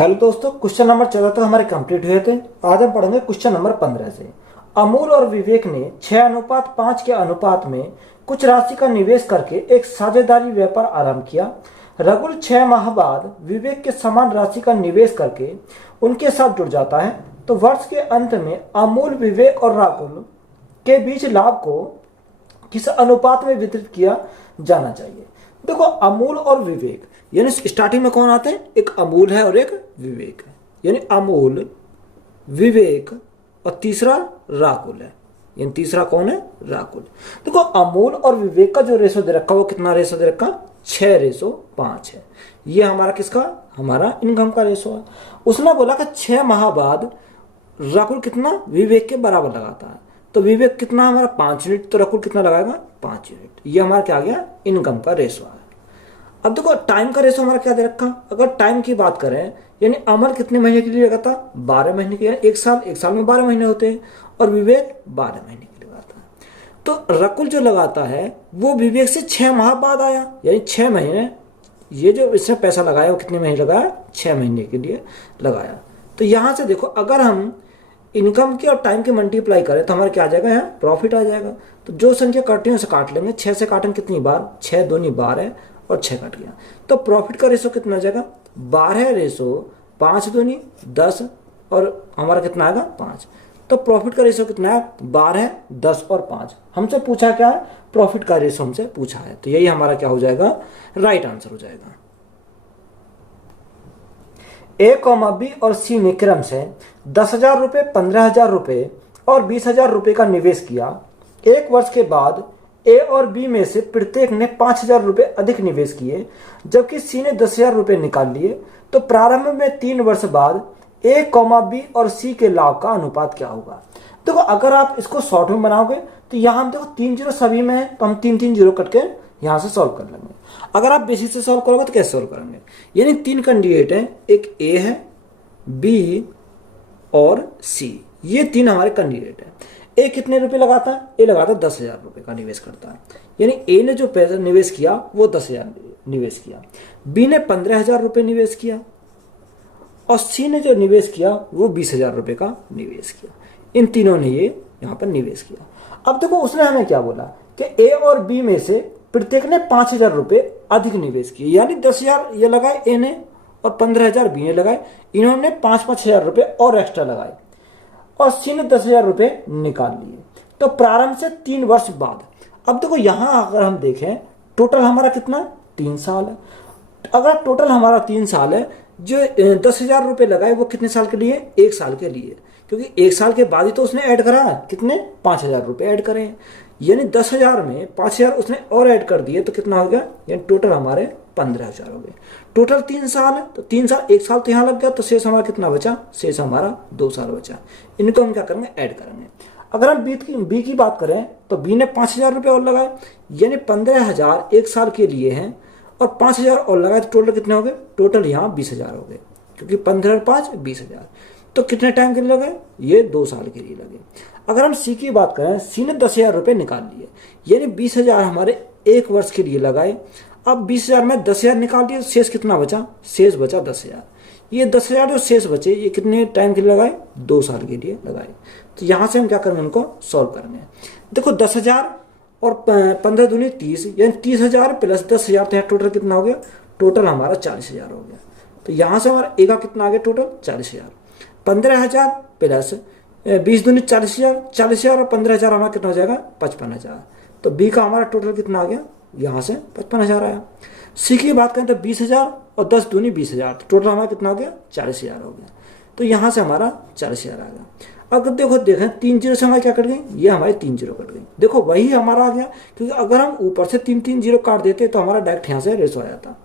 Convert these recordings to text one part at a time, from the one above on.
Hello दोस्तों, question number 14 तक हमारे कंप्लीट हुए थे। आज हम पढ़ेंगे क्वेश्चन नंबर 15 से। अमूल और विवेक ने 6:5 के अनुपात में कुछ राशि का निवेश करके एक साझेदारी व्यापार आरंभ किया। रघुल 6 माह बाद विवेक के समान राशि का निवेश करके उनके साथ जुड़ जाता है। तो वर्ष के अंत में अमूल, विवेक और राहुल के बीच लाभ को किस अनुपात में वितरित किया जाना चाहिए। देखो, अमूल और विवेक यानी स्टार्टिंग में कौन आते हैं? एक अमूल है और एक विवेक है, यानी अमूल, विवेक और तीसरा राहुल है। यानी तीसरा कौन है? राहुल। देखो, अमूल और विवेक का जो रेशो दे रखा वो कितना रेशो दे रखा? 6:5 है। ये हमारा किसका? हमारा इनकम का रेशो है। उसने बोला कि 6 माह बाद राहुल कितना विवेक के बराबर लगाता है। तो विवेक कितना हमारा? 5 यूनिट। तो राहुल कितना लगाएगा? 5 यूनिट। ये हमारा क्या आ गया? इनकम का रेशो है। अब देखो, टाइम का रेशो हमारा क्या दे रखा? अगर टाइम की बात करें, यानी अमल कितने महीने के लिए लगाता? 12 महीने के लिए। एक साल में 12 महीने होते हैं। और विवेक 12 महीने के लिए लगाता है। तो राहुल जो लगाता है वो विवेक से 6 माह बाद आया, यानी 6 महीने। ये जो इसने पैसा लगाया वो कितने महीने लगाया? 6 महीने के लिए लगाया। तो यहां से देखो, अगर हम इनकम की और टाइम की मल्टीप्लाई करें तो हमारा क्या आ जाएगा? यहाँ प्रॉफिट आ जाएगा। तो जो संख्या काटनी है उसे काट लेंगे। 6 से काटेंगे कितनी बार? 6 दूनी 12 और 6 कट गया। तो प्रॉफिट का रेशो कितना आ जाएगा? 12 रेशो 5 दूनी 10 और हमारा कितना आएगा? 5। तो प्रॉफिट का रेशो कितना है? 12, 10 और 5। हमसे पूछा क्या है? प्रॉफिट का रेशो हमसे पूछा है। तो यही हमारा क्या हो जाएगा? राइट आंसर हो जाएगा। ए, बी और सी ने क्रम से 10,000 रुपये, 15,000 रुपये और 20,000 रुपये का निवेश किया। एक वर्ष के बाद ए और बी में से प्रत्येक ने 5,000 रुपये अधिक निवेश किए, जबकि सी ने 10,000 रुपये निकाल लिए। तो प्रारंभ में 3 वर्ष बाद ए, बी और सी के लाभ का अनुपात क्या होगा? देखो, अगर आप इसको शॉर्ट में बनाओगे तो यहाँ हम देखो 3 जीरो सभी में है, तो हम 3 जीरो कट के यहाँ से सॉल्व कर लेंगे। अगर आप बेसिस से सॉल्व करोगे तो कैसे सॉल्व करेंगे? यानी 3 कैंडिडेट है, एक ए है, बी और सी। ये 3 हमारे कैंडिडेट है। ए कितने रुपए लगाता है? ए लगाता है 10,000 रुपये का निवेश करता है। यानी ए ने जो पैसा निवेश किया वो 10,000 निवेश किया। बी ने 15,000 रुपये निवेश किया और सी ने जो निवेश किया वो 20,000 रुपये का निवेश किया। इन तीनों ने ये यहाँ पर निवेश किया। अब देखो, उसने हमें क्या बोला कि ए और बी में से प्रत्येक ने 5,000 रुपये अधिक निवेश किए, यानी 10,000 ये लगाए ए ने और 15,000 बी ने लगाए। इन्होंने 5,000 रुपये और एक्स्ट्रा लगाए और सी ने 10,000 रुपये निकाल लिए। तो प्रारंभ से 3 वर्ष बाद। अब देखो, यहां अगर हम देखें टोटल हमारा कितना? 3 साल है। अगर टोटल हमारा 3 साल है, जो 10,000 रुपये लगाए वो कितने साल के लिए? 1 साल के लिए, क्योंकि 1 साल के बाद ही तो उसने ऐड करा है। कितने? 5,000 रुपये ऐड करे, यानी 10,000 में 5,000 उसने और ऐड कर दिए। तो कितना हो गया? यानी टोटल हमारे 15,000 हो गए। टोटल 3 साल है, तो 3 साल, 1 साल तो यहाँ लग गया, तो शेष हमारा कितना बचा? शेष हमारा 2 साल बचा। इनको हम क्या करेंगे? ऐड करेंगे। अगर हम बी की बात करें तो बी ने 5,000 रुपये और लगाए, यानी 15,000 1 साल के लिए हैं और 5,000 और लगाए, तो टोटल कितने हो गए? टोटल यहाँ 20,000 हो गए, क्योंकि 15 और 5 20,000। तो कितने टाइम के लिए लगे? ये 2 साल के लिए लगे। अगर हम सी की बात करें, सी ने 10,000 रुपये निकाल लिए, यानी 20,000 हमारे 1 वर्ष के लिए लगाए। अब 20,000 में 10,000 निकाल दिए, शेष कितना बचा? शेष बचा 10,000। ये 10,000 जो शेष बचे ये कितने टाइम के लिए लगाए? 2 साल के लिए लगाए। तो यहां से हम क्या करेंगे? उनको सॉल्व करेंगे। देखो, 10,000 और 15 दूनी 30, यानी 30,000 प्लस 10,000, तो टोटल कितना हो गया? टोटल हमारा 40,000 हो गया। तो यहां से हमारा ए का कितना आ गया? टोटल 40,000। 15,000 प्लस 20 दूनी 40,000, 40,000 और 15,000 हमारा कितना हो जाएगा? 55,000। तो बी का हमारा टोटल कितना आ गया? यहाँ से 55,000 आया। सी की बात करें तो 20,000 और 10 दूनी 20,000, तो टोटल हमारा कितना हो गया? 40,000 हो गया। तो यहाँ से हमारा 40,000 आ गया। अब देखो, देखें 3 जीरो से हमारे क्या कट गई? ये हमारे 3 जीरो कट गई। देखो, वही हमारा आ गया, क्योंकि अगर हम ऊपर से 3 जीरो काट देते तो हमारा डायरेक्ट यहाँ से रेशो आ जाता।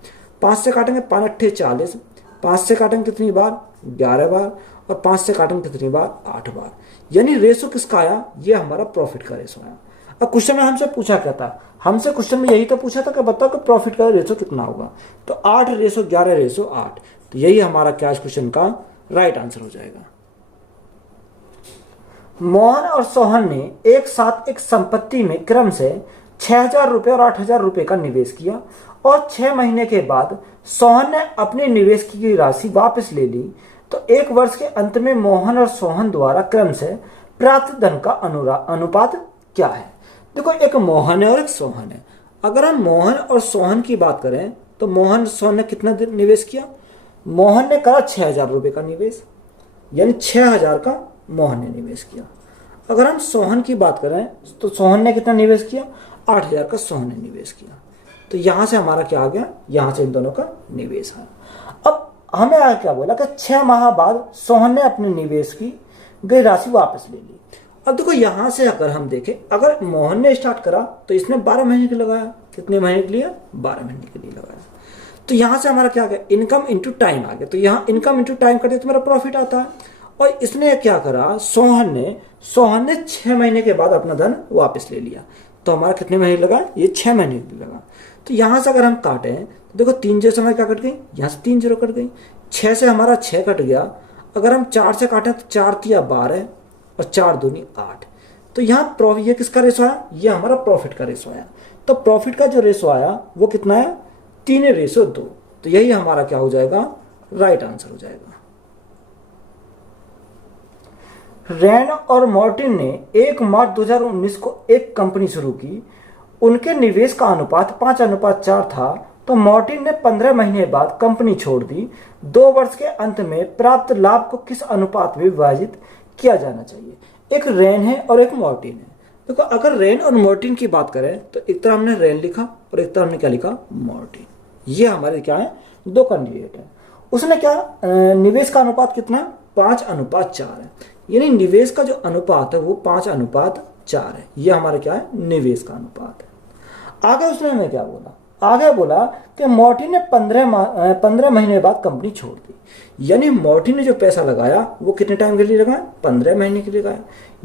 5 से काटेंगे 5 अट्ठे 40, 5 से काटेंगे कितनी बार? 11 बार, और 5 से काटेंगे कितनी बार? 8 बार। यानी रेशो किसका आया? ये हमारा प्रॉफिट का रेशो आया। अब क्वेश्चन में हमसे पूछा क्या था? हमसे क्वेश्चन में यही तो पूछा था कि बताओ कि प्रॉफिट का रेशो कितना होगा। तो 8:11:8। तो यही हमारा क्या क्वेश्चन का राइट आंसर हो जाएगा। मोहन और सोहन ने एक साथ एक संपत्ति में क्रम से 6,000 रुपये और 8,000 रुपये का निवेश किया और 6 महीने के बाद सोहन ने अपने निवेश की गई राशि वापस ले ली, तो एक वर्ष के अंत में मोहन और सोहन द्वारा क्रम से प्राप्त धन का अनुपात क्या है। देखो, एक मोहन है और एक सोहन है। अगर हम मोहन और सोहन की बात करें तो मोहन और सोहन ने कितना निवेश किया? मोहन ने करा 6,000 रुपये का निवेश, यानी 6,000 का मोहन ने निवेश किया। अगर हम सोहन की बात करें तो सोहन ने कितना निवेश किया? 8,000 का सोहन ने निवेश किया। तो यहां से हमारा क्या आ गया? यहां से इन दोनों का निवेश है। अब हमें आगे क्या बोला कि 6 माह बाद सोहन ने अपने निवेश की गई राशि वापस ले ली। अब देखो, यहां से अगर हम देखें, अगर मोहन ने स्टार्ट करा तो इसने 12 महीने के लगाया। कितने महीने के लिए? 12 महीने के लिए लगाया। तो यहां से हमारा क्या आ गया? इनकम इंटू टाइम आ गया। तो यहाँ इनकम इंटू टाइम करते तो मेरा प्रॉफिट आता है। और इसने क्या करा? सोहन ने 6 महीने के बाद अपना धन वापस ले लिया। तो हमारा कितने महीने लगा? ये 6 महीने के लिए लगा। तो यहां से अगर हम काटे तो देखो 3 जीरो समय क्या कट गई? यहाँ से 3 जीरो कट गई। 6 से हमारा 6 कट गया। अगर हम 4 से काटें तो 4 तिया 12 और 4 दूनी 8। तो यहाँ ये किसका रेशो आया? ये हमारा प्रॉफिट का रेशो आया। तो प्रॉफिट का जो रेशो आया वो कितना है? 3:2। तो यही हमारा क्या हो जाएगा? राइट आंसर हो जाएगा। रैन और मॉर्टिन ने 1 मार्च 2019 को एक कंपनी शुरू की। उनके निवेश का अनुपात 5:4 था। तो मॉर्टिन ने 15 महीने बाद कंपनी छोड़ दी। 2 वर्ष के अंत में प्राप्त लाभ को किस अनुपात में विभाजित किया जाना चाहिए? एक रैन है और एक मॉर्टिन है। देखो, अगर रैन और मॉर्टिन की बात करें तो एक तरह हमने रैन लिखा और एक तरह हमने क्या लिखा? मॉर्टिन। ये हमारे क्या है? 2 कैंडिडेट है। उसने क्या निवेश का अनुपात कितना? 5:4 है। यानी निवेश का जो अनुपात है वो 5:4 है। ये हमारा क्या है? निवेश का अनुपात है। आगे उसने हमें क्या बोला? आगे बोला कि मॉर्टिन ने 15 महीने बाद कंपनी छोड़ दी। यानी मॉर्टिन ने जो पैसा लगाया वो कितने टाइम के लिए लगाया? 15 महीने के लिए लगाया।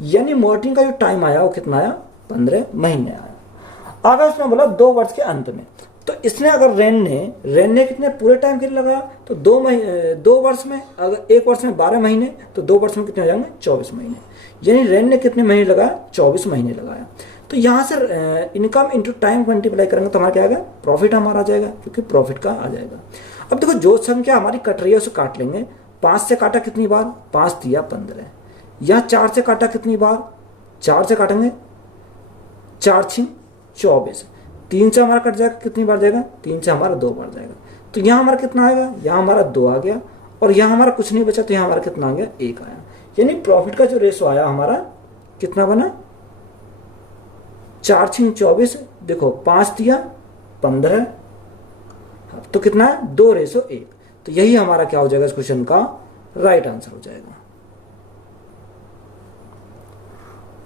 यानी मॉर्टिन का जो टाइम आया वो कितना आया? 15 महीने आया। आगे उसने बोला 2 वर्ष के अंत में। तो इसने अगर रैन ने कितने पूरे टाइम के लिए लगाया? तो 2 वर्ष में, अगर 1 वर्ष में 12 महीने तो 2 वर्ष में कितने हो जाएंगे? 24 महीने। यानी रैन ने कितने महीने लगाया? 24 महीने लगाया। तो यहाँ से इनकम इंटू टाइम मल्टीप्लाई करेंगे तो हमारा क्या आएगा? प्रॉफिट हमारा आ जाएगा, क्योंकि प्रॉफिट का आ जाएगा। अब देखो, जो संख्या हमारी कट रही है उसे काट लेंगे। 5 से काटा कितनी बार? 5 तिया 15। यहाँ 4 से काटा कितनी बार? 4 से काटेंगे 4 छिंग 24। 3 से हमारा कट जाएगा, कितनी बार जाएगा? 3 से हमारा 2 बार जाएगा। तो यहाँ हमारा कितना आएगा? यहाँ हमारा 2 आ गया और यहाँ हमारा कुछ नहीं बचा, तो यहाँ हमारा कितना आ गया? 1 आया। यानी प्रॉफिट का जो रेशो आया हमारा कितना बना? 4 छिंग 24। देखो, 5 तिया 15, तो कितना है? 2:1। तो यही हमारा क्या हो जाएगा? इस क्वेश्चन का राइट आंसर हो जाएगा।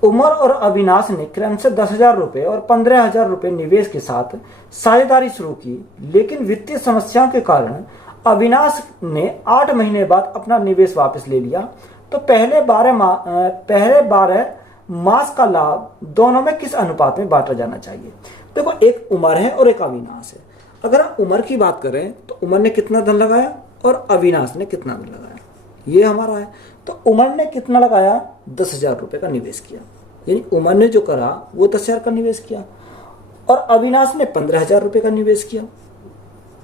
उमर और अविनाश ने क्रम से 10,000 रुपए और 15,000 रुपए निवेश के साथ साझेदारी शुरू की, लेकिन वित्तीय समस्याओं के कारण अविनाश ने 8 महीने बाद अपना निवेश वापस ले लिया। तो पहले 12 मास का लाभ दोनों में किस अनुपात में बांटा जाना चाहिए? देखो, एक उमर है और एक अविनाश है। अगर हम उमर की बात करें तो उमर ने कितना धन लगाया और अविनाश ने कितना धन लगाया? ये हमारा है। तो उमर ने कितना लगाया? 10,000 रुपए का निवेश किया। यानी उमर ने जो करा वो 10,000 का निवेश किया और अविनाश ने 15,000 रुपए का निवेश किया।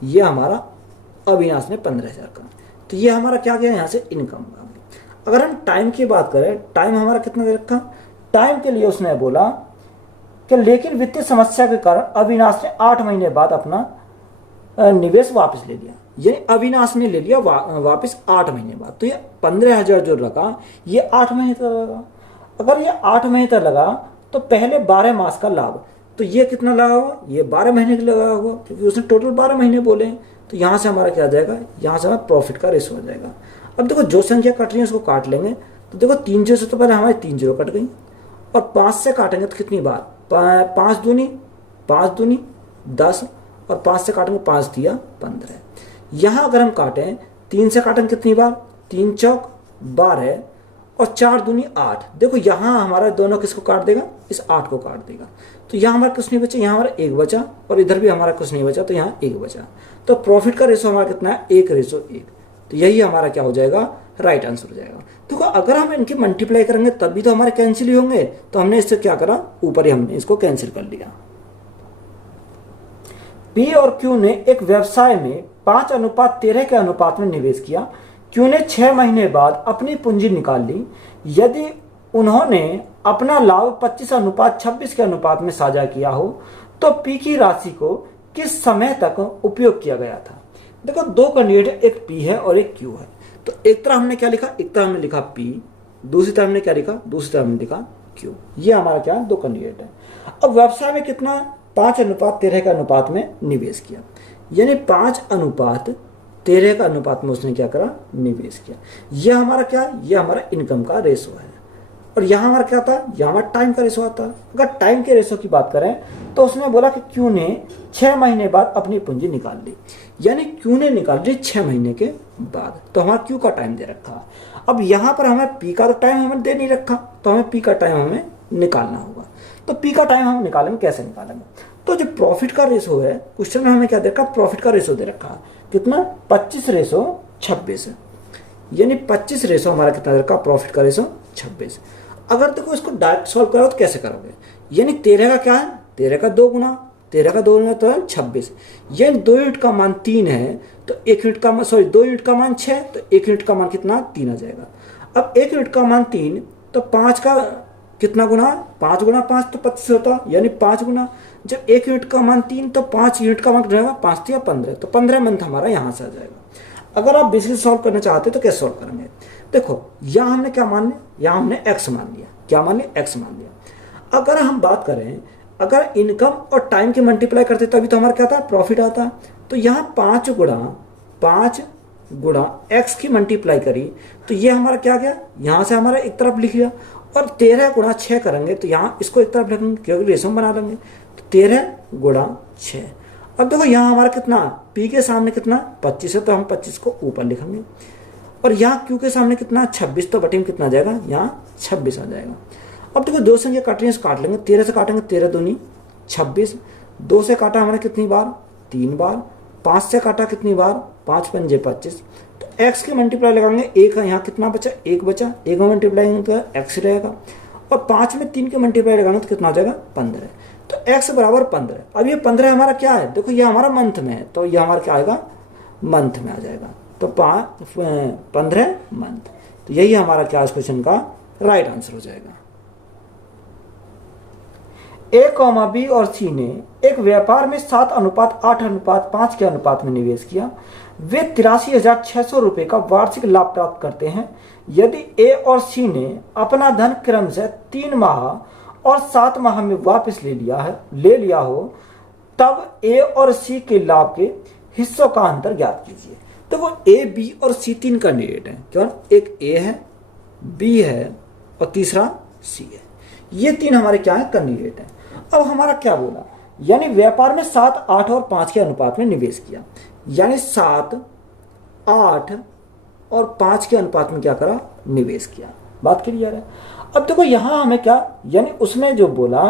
ये हमारा अविनाश ने 15,000 का। तो ये हमारा क्या गया? यहाँ से इनकम आ गई। अगर हम टाइम की बात करें, टाइम हमारा कितना दे रखा? टाइम के लिए उसने बोला कि लेकिन वित्तीय समस्या के कारण अविनाश ने 8 महीने बाद अपना निवेश वापस ले लिया। ये अविनाश ने ले लिया वापस 8 महीने बाद। तो ये 15,000 जो लगा ये 8 महीने तक लगा। अगर ये 8 महीने तक लगा तो पहले 12 मास का लाभ, तो ये कितना लगा हुआ? ये 12 महीने के लगा हुआ, क्योंकि उसने टोटल 12 महीने बोले। तो यहाँ से हमारा क्या आ जाएगा? यहाँ से हमारा प्रॉफिट का रेशो आ जाएगा। अब देखो, जो संख्या कट रही है उसको काट लेंगे। तो देखो, 3 जीरो से तो पहले हमारी 3 जीरो कट गई और 5 से काटेंगे तो कितनी बार? 5 दूनी 10 और 5 से काटेंगे 5 तिया 15। यहाँ अगर हम काटें 3 से काटेंगे कितनी बार? 3 चौक 12 और 4 दूनी 8। देखो, यहाँ हमारा दोनों किसको काट देगा? इस 8 को काट देगा। तो यहाँ हमारा कुछ नहीं बचा, यहाँ हमारा 1 बचा और इधर भी हमारा कुछ नहीं बचा, तो यहाँ 1 बचा। तो प्रॉफिट का रेशो हमारा कितना है? 1:1। तो यही हमारा क्या हो जाएगा? राइट आंसर हो जाएगा। देखो, अगर हम इनके मल्टीप्लाई करेंगे तब भी तो हमारे कैंसिल ही होंगे। तो हमने इससे क्या करा? ऊपर ही हमने इसको कैंसिल कर लिया। पी और क्यू ने एक व्यवसाय में 5:13 के अनुपात में निवेश किया। क्यू ने 6 महीने बाद अपनी पूंजी निकाल ली। यदि उन्होंने अपना लाभ 25:26 के अनुपात में साझा किया हो तो पी की राशि को किस समय तक उपयोग किया गया था। देखो, दो कैंडिडेट है, एक पी है और एक क्यू है। तो एक तरह हमने क्या लिखा, एक तरह हमने लिखा पी, दूसरी तरफ हमने क्या लिखा, दूसरी तरफ हमने लिखा क्यू। ये हमारा क्या, दो कैंडिडेट है। अब व्यवसाय में कितना, 5:13 के अनुपात में निवेश किया, यानी 5:13 का अनुपात में उसने क्या करा, निवेश किया। यह हमारा क्या, यह हमारा इनकम का रेशो है। और यहाँ हमारा क्या था, यहाँ हमारा टाइम का रेशो आता है। अगर टाइम के रेशो की बात करें तो उसने बोला कि क्यू ने 6 महीने बाद अपनी पूंजी निकाल ली, यानी क्यू ने निकाल ली 6 महीने के बाद। तो हमारा क्यू का टाइम दे रखा। अब यहाँ पर हमें पी का टाइम हमें दे नहीं रखा, तो हमें पी का टाइम हमें निकालना होगा। तो पी का टाइम हम निकालेंगे, कैसे निकालेंगे। तो जो प्रॉफिट का रेशो है, क्वेश्चन में हमें क्या दे रखा, प्रॉफिट का रेशो दे रखा कितना, 25:26, यानी 25 रेशो हमारा कितना दे रखा, प्रॉफिट का रेशो 26। अगर देखो इसको डायरेक्ट सॉल्व करो तो कैसे करोगे, यानी 13 का क्या है, 13 का 2 गुना, 13 का 2 गुना तो है 26। यानी 2 यूनिट का मान 3 है तो 1 यूनिट का मान, 2 यूनिट का मान 6, तो 1 यूनिट का मान कितना, 3 आ जाएगा। अब 1 यूनिट का मान 3 तो 5 का कितना गुना, 5 गुना 5 तो 25 होता, यानी 5 गुना। जब 1 यूनिट का मान 3 तो 5 यूनिट का मान कितना रहेगा, 5 या 15, तो 15 मंथ हमारा यहाँ से आ जाएगा। अगर आप बेसिकली सॉल्व करना चाहते हो तो कैसे सॉल्व करेंगे, देखो यहाँ हमने क्या मान लिया, यहाँ हमने x मान लिया, क्या मान लिया, x मान लिया। अगर हम बात करें, अगर इनकम और टाइम की मल्टीप्लाई करते तभी तो हमारा क्या था, प्रॉफिट आता। तो यहाँ 5 गुणा x की मल्टीप्लाई करी तो ये हमारा क्या गया, यहाँ से हमारा एक तरफ लिख लिया। और 13 गुणा 6 करेंगे तो यहाँ इसको एक तरफ लिखेंगे क्योंकि रेशो बना लेंगे। तो 13 गुणा 6। अब देखो यहाँ हमारा कितना, P के सामने कितना 25 है तो हम 25 को ऊपर लिखेंगे। और यहाँ Q के सामने कितना 26, तो बटे में कितना आ जाएगा, यहाँ 26 आ जाएगा। अब देखो दो संख्या काट रही है, काट लेंगे। 13 से काटेंगे 13 दूनी 26, 2 से काटा हमारे कितनी बार, 3 बार, 5 से काटा कितनी बार, 5 पंजे 25। तो x की मल्टीप्लाई लगाएंगे, एक यहाँ कितना बचा, 1 बचा, 1 में मल्टीप्लाई तो x रहेगा। और 5 में 3 के मल्टीप्लाई लगाएंगे तो कितना आ जाएगा, 15। तो x बराबर 15। अब ये 15 हमारा क्या है, देखो ये हमारा मंथ में है तो ये हमारा क्या आएगा, मंथ में आ जाएगा। तो 15 मंथ। तो यही हमारा क्या इस क्वेश्चन का राइट आंसर हो जाएगा। A, B और C ने एक व्यापार में 7:8:5 के अनुपात में निवेश किया। वे 83,600 रुपये का वार्षिक लाभ प्राप्त करते हैं। यदि A और C ने अपना धन क्रम से 3 माह और 7 माह में वापस ले लिया हो तब A और C के लाभ के हिस्सों का अंतर ज्ञात कीजिए। तो वो A, B और C 3 कैंडिडेट हैं, क्यों, एक A है, B है और तीसरा C है। ये 3 हमारे क्या है, कैंडिडेट हैं। अब हमारा क्या बोला, यानी व्यापार में 7, 8 और 5 के अनुपात में निवेश किया, यानी 7, 8 और 5 के अनुपात में क्या करा, निवेश किया। बात क्लियर है। अब देखो यहां हमें क्या, यानी उसने जो बोला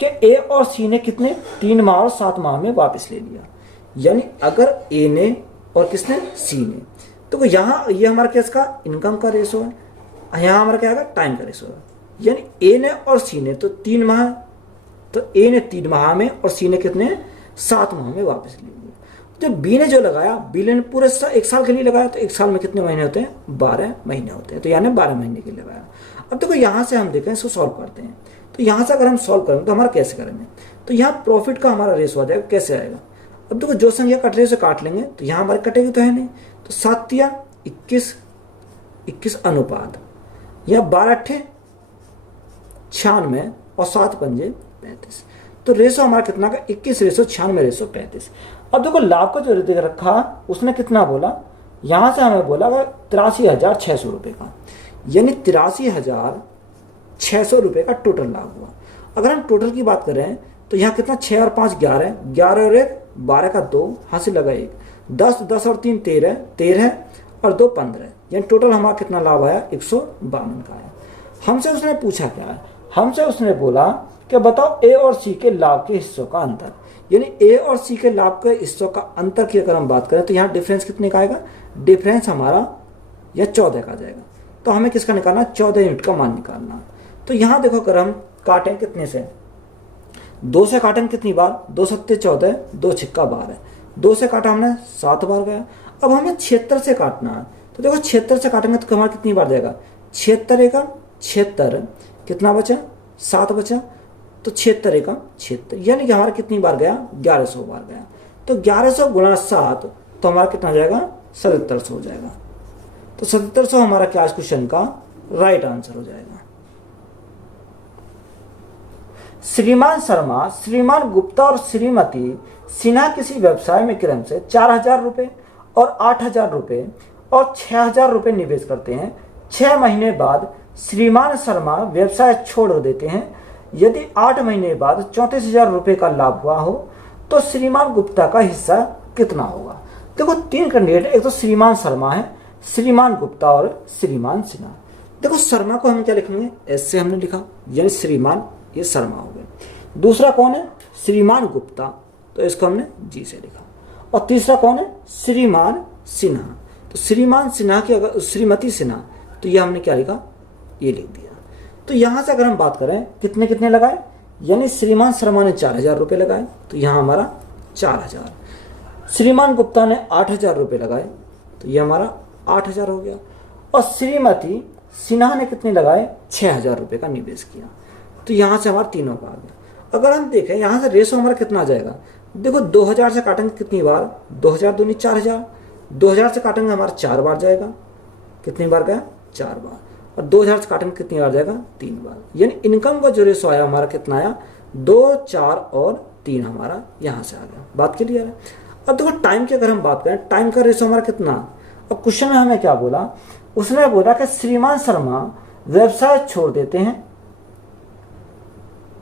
कि A और C ने कितने, 3 माह और 7 माह में वापस ले लिया, यानी अगर A ने और किसने, C ने, तो यहाँ ये हमारा क्या, इसका इनकम का रेशो है, यहाँ हमारा क्या आएगा, टाइम का रेशो है। यानी A ने और C ने तो 3 माह, तो A ने 3 माह में और C ने कितने, 7 माह में वापस ले लिया। जब B ने जो लगाया, B ने पूरे 1 साल के लिए लगाया, तो 1 साल में कितने महीने होते हैं, 12 महीने होते हैं, तो यानी 12 महीने के लिए लगाया। अब देखो यहाँ से हम देखें, इसको सॉल्व करते हैं। तो यहाँ से अगर हम सॉल्व करेंगे तो हमारा कैसे करेंगे, तो यहाँ प्रॉफिट का हमारा रेशो आ जाएगा, कैसे आएगा। अब देखो जो संख्या कट रही है उसे काट लेंगे, तो यहाँ हमारे कटेगी तो है नहीं, तो 7 या 21 अनुपात, या 12 अट्ठे 96 और 7 पंजे 35। तो रेशो हमारा कितना का, 21:96:35। अब देखो लाभ का जो दे रखा उसने कितना बोला, यहाँ से हमें बोला 83,600 रुपये का, यानी 83,600 रुपये का टोटल लाभ हुआ। अगर हम टोटल की बात करें तो यहाँ कितना, 6 और 5 11, 11 और 1 12 का 2, हाथ से लगा 1, 10, 10 और 3 13, 13 और 2 15, यानी टोटल हमारा कितना लाभ आया, 152 का आया। हमसे उसने पूछा क्या है, हमसे उसने बोला कि बताओ A और C के लाभ के हिस्सों का अंतर, यानी A और C के लाभ के हिस्सों का अंतर की अगर हम बात करें तो यहाँ डिफरेंस कितने का आएगा, डिफरेंस हमारा यह 14 का आ जाएगा। तो हमें किसका निकालना, 14 यूनिट का मान निकालना। तो यहाँ देखो अगर हम काटें कितने से, 2 से काटेंगे कितनी बार, 2 सत्ते 14, 2 छिक्का 12, 2 से काटा हमने 7 बार गया। अब हमें 76 से काटना है, तो देखो 76 से काटेंगे तो हमारा कितनी बार जाएगा, 76 एकम 76, कितना बचा 7 बचा, तो 76 एकम 76, यानी कि हमारा कितनी बार गया 1100 बार गया। तो 1100 गुणा 7 तो हमारा कितना जाएगा 7700 हो जाएगा। तो 7700 हमारा क्या इस क्वेश्चन का राइट आंसर हो जाएगा। श्रीमान शर्मा, श्रीमान गुप्ता और श्रीमती सिन्हा किसी व्यवसाय में क्रम से 4000 रुपये और 8000 रुपये और 6000 रुपये निवेश करते हैं। 6 महीने बाद श्रीमान शर्मा व्यवसाय छोड़ देते हैं। यदि 8 महीने बाद 34,000 रुपये का लाभ हुआ हो तो श्रीमान गुप्ता का हिस्सा कितना होगा। देखो 3 कैंडिडेट, एक तो श्रीमान शर्मा है, श्रीमान गुप्ता और श्रीमान सिन्हा। देखो शर्मा को हम क्या लिखेंगे, एस से हमने लिखा, यानी श्रीमान, ये शर्मा हो गए। दूसरा कौन है, श्रीमान गुप्ता, तो इसको हमने जी से लिखा। और तीसरा कौन है, श्रीमान सिन्हा, तो श्रीमान सिन्हा की अगर श्रीमती सिन्हा, तो ये हमने क्या लिखा, ये लिख दिया। तो यहां से अगर हम बात करें कितने कितने लगाए, यानी श्रीमान शर्मा ने 4000 रुपये लगाए, तो यहां हमारा 4000, श्रीमान गुप्ता ने 8000 रुपये लगाए, तो ये हमारा 8000 हो गया। और श्रीमती सिन्हा ने कितने लगाए, 6000 रुपये का निवेश किया, तो यहां से हमारा तीनों का आ गया। अगर हम देखें यहां से रेशो हमारा कितना आ जाएगा, देखो 2000 से काटेंगे कितनी बार, 2000 दूनी 4000, 2000 से काटेंगे हमारा 4 बार जाएगा, कितनी बार गया 4 बार, और 2000 से काटेंगे कितनी बार जाएगा 3 बार, यानी इनकम का जो रेशो आया हमारा कितना आया 2, 4 और 3 हमारा यहां से आ गया। बात क्लियर है। अब देखो टाइम की अगर हम बात करें, टाइम का रेशो हमारा कितना, अब क्वेश्चन में हमें क्या बोला, उसने बोला कि श्रीमान शर्मा व्यवसाय छोड़ देते हैं,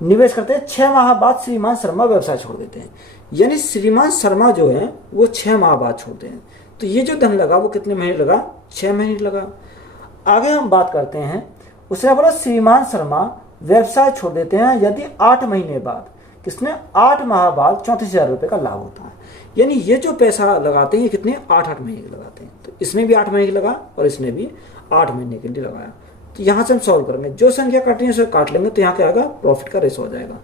निवेश करते हैं, 6 माह बाद श्रीमान शर्मा व्यवसाय छोड़ देते हैं, यानी श्रीमान शर्मा जो है वो 6 माह बाद छोड़ते हैं। तो ये जो धन लगा वो कितने महीने लगा, 6 महीने लगा। आगे हम बात करते हैं, उसने बोला श्रीमान शर्मा व्यवसाय छोड़ देते हैं यदि 8 महीने बाद, किसने 8 माह बाद 34,000 रुपये का लाभ होता है, यानी ये जो पैसा लगाते हैं ये कितने 8 महीने के लगाते हैं। तो इसने भी 8 महीने के लगा और इसने भी 8 महीने के लिए लगाया। तो यहाँ से हम सॉल्व करेंगे, जो संख्या काटनी है उसे काट लेंगे, तो यहाँ क्या आएगा, प्रॉफिट का रेशो हो जाएगा।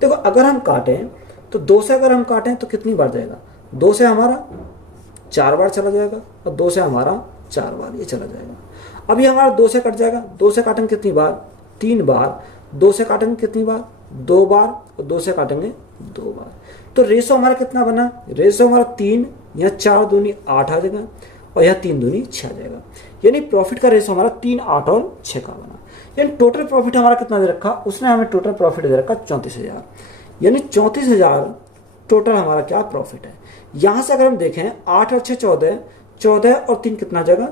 देखो अगर हम काटें तो 2 से अगर हम काटें तो कितनी बार जाएगा, 2 से हमारा 4 बार चला जाएगा और 2 से हमारा 4 बार ये चला जाएगा। अब ये हमारा 2 से कट जाएगा, 2 से काटेंगे कितनी बार, 3 बार, 2 से काटेंगे कितनी बार, 2 बार, और 2 से काटेंगे 2 बार। तो रेशो हमारा कितना बना, रेशो हमारा 3, या 4 दूनी 8 आ जाएगा, और यह 3 दूनी 6 आ जाएगा, यानी प्रॉफिट का रेशो हमारा 3, 8 और 6 का बना। यानी टोटल प्रॉफिट हमारा कितना दे रखा, उसने हमें टोटल प्रॉफिट दे रखा 34,000, यानी 34,000 टोटल हमारा क्या प्रॉफिट है। यहां से अगर हम देखें 8 और 6 14, 14 और 3 कितना आ जाएगा,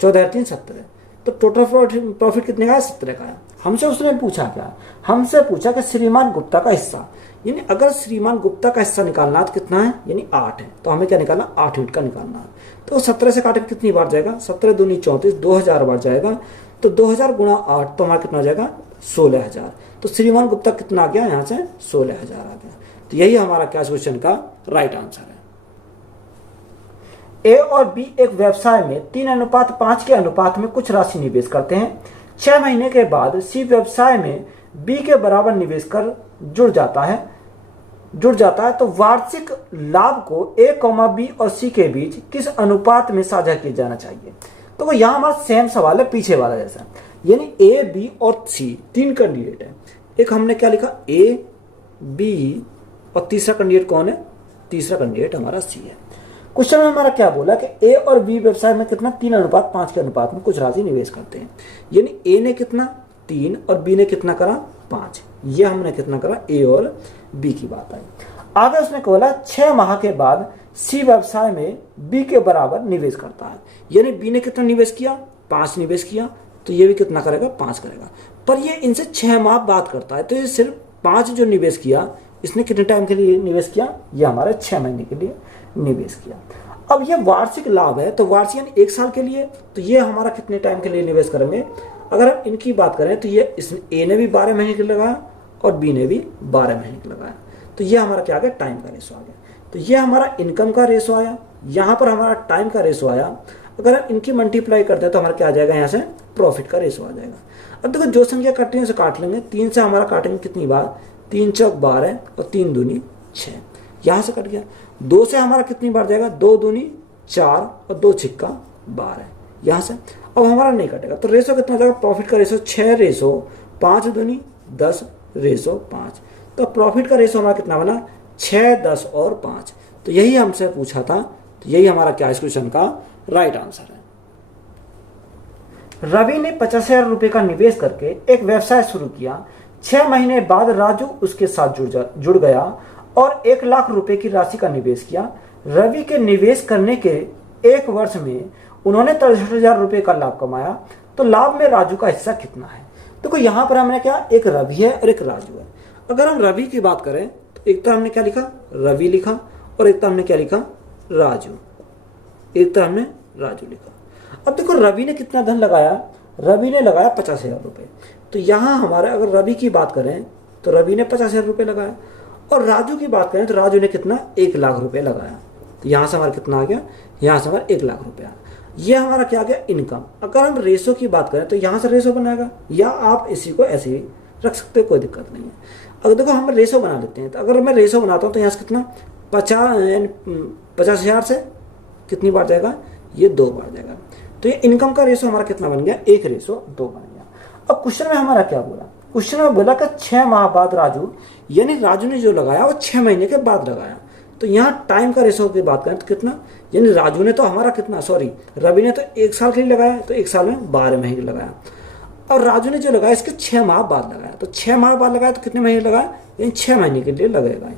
14 और 3 17, तो टोटल प्रॉफिट कितने का है, 17 का है। हमसे उसने पूछा क्या, हमसे पूछा कि श्रीमान गुप्ता का हिस्सा, यानी अगर श्रीमान गुप्ता का हिस्सा निकालना है तो कितना है, यानी 8 है, तो हमें क्या निकालना, 8 यूनिट का निकालना है। तो 17 से काटे कितनी बार जाएगा, 17 दूनी 34, 2000 बार जाएगा, तो 2000 गुणा 8 तो हमारा कितना आ जाएगा 16,000। तो श्रीमान गुप्ता कितना आ गया, यहाँ से 16,000 आ गया। तो यही हमारा क्या क्वेश्चन का राइट आंसर है। ए और बी एक व्यवसाय में 3:5 के अनुपात में कुछ राशि निवेश करते हैं। 6 महीने के बाद सी व्यवसाय में बी के बराबर निवेश कर जुड़ जाता है तो वार्षिक लाभ को ए, बी और सी के बीच किस अनुपात में साझा किया जाना चाहिए। तो यहाँ हमारा सेम सवाल है पीछे वाला जैसा, यानी ए, बी और सी 3 कैंडिडेट है। एक हमने क्या लिखा, ए, बी, और तीसरा कैंडिडेट कौन है, तीसरा कैंडिडेट हमारा सी है। क्वेश्चन में हमारा क्या बोला कि ए और बी व्यवसाय में कितना 3:5 के अनुपात में कुछ राशि निवेश करते हैं, यानी ए ने कितना 3 और बी ने कितना करा 5, ये हमने कितना करा, ए और बी की बात आई। आगे उसने बोला 6 माह के बाद सी व्यवसाय में बी के बराबर निवेश करता है, यानी बी ने कितना निवेश किया, 5 निवेश किया, तो ये भी कितना करेगा 5 करेगा, पर ये इनसे 6 माह बाद करता है, तो ये सिर्फ 5 जो निवेश किया इसने कितने टाइम के लिए निवेश किया, ये हमारे 6 महीने के लिए निवेश किया। अब ये वार्षिक लाभ है, तो वार्षिक यानी 1 साल के लिए, तो ये हमारा कितने टाइम के लिए निवेश करेंगे। अगर हम इनकी बात करें तो ये इसमें ए ने भी 12 महीने के लिए लगाया और बी ने भी 12 महीने के लगाया, तो ये हमारा क्या आ गया, टाइम का रेशो आ गया। तो ये हमारा इनकम का रेशो आया, यहाँ पर हमारा टाइम का रेशो आया। अगर हम इनकी मल्टीप्लाई करते हैं तो हमारा क्या आ जाएगा, यहाँ से प्रॉफिट का रेशो आ जाएगा। अब देखो जो संख्या काटनी है उसे काट लेंगे, 3 से हमारा काटेंगे कितनी बार, 3 चौक 12 और 3 दूनी 6, यहाँ से कट गया। 2 से हमारा कितनी बार जाएगा, 2 दूनी 4 और 2 छिक्का 12, यहाँ से अब हमारा नहीं कटेगा। तो रेशो कितना हो जाएगा, प्रॉफिट का रेशो 6 रेशो 5 दूनी 10 रेशो 5। तो प्रॉफिट का रेशो हमारा कितना बना, 6, 10 और 5। तो यही हमसे पूछा था, तो यही हमारा क्या इस क्वेश्चन का राइट आंसर है। रवि ने 50,000 रुपए का निवेश करके एक व्यवसाय शुरू किया। 6 महीने बाद राजू उसके साथ जुड़ गया और 1 लाख रुपए की राशि का निवेश किया। रवि के निवेश करने के 1 वर्ष में उन्होंने 63,000 रुपए का लाभ कमाया। तो लाभ में राजू का हिस्सा कितना है। देखो यहाँ पर हमने क्या, एक रवि है और एक राजू है। अगर हम रवि की बात करें तो एक तो हमने क्या लिखा, रवि लिखा, और एक तो हमने क्या लिखा, राजू, एक तो हमने राजू लिखा। अब देखो रवि ने कितना धन लगाया, रवि ने लगाया 50,000 रुपए। तो यहाँ हमारे अगर रवि की बात करें तो रवि ने 50,000 रुपए लगाया, और राजू की बात करें तो राजू ने कितना, 1 लाख रुपए लगाया। तो यहाँ से हमारा कितना आ गया, यहाँ से हमारा 1 लाख रुपया। ये हमारा क्या आ गया, इनकम। अगर हम रेशो की बात करें तो यहाँ से रेशो बनाएगा, या आप इसी को ऐसे ही रख सकते हो, कोई दिक्कत नहीं है। अगर देखो हम रेशो बना लेते हैं, तो अगर मैं रेशो बनाता हूँ तो यहाँ से कितना 50,000 से कितनी बार जाएगा, ये 2 बार जाएगा। तो ये इनकम का रेशो हमारा कितना बन गया, 1 रेशो 2 बन गया। अब क्वेश्चन में हमारा क्या बोला, क्वेश्चन में बोला कि 6 माह बाद राजू, यानी राजू ने जो लगाया वो 6 महीने के बाद लगाया। तो यहाँ टाइम का रेशो की बात करें तो कितना, यानी राजू ने तो हमारा कितना, सॉरी रवि ने तो 1 साल के लिए लगाया, तो 1 साल में 12 महीने लगाया। और राजू ने जो लगाया इसके 6 माह बाद लगाया। तो 6 माह बाद लगाया तो कितने महीने लगाया, यानी 6 महीने के लिए लगेगा।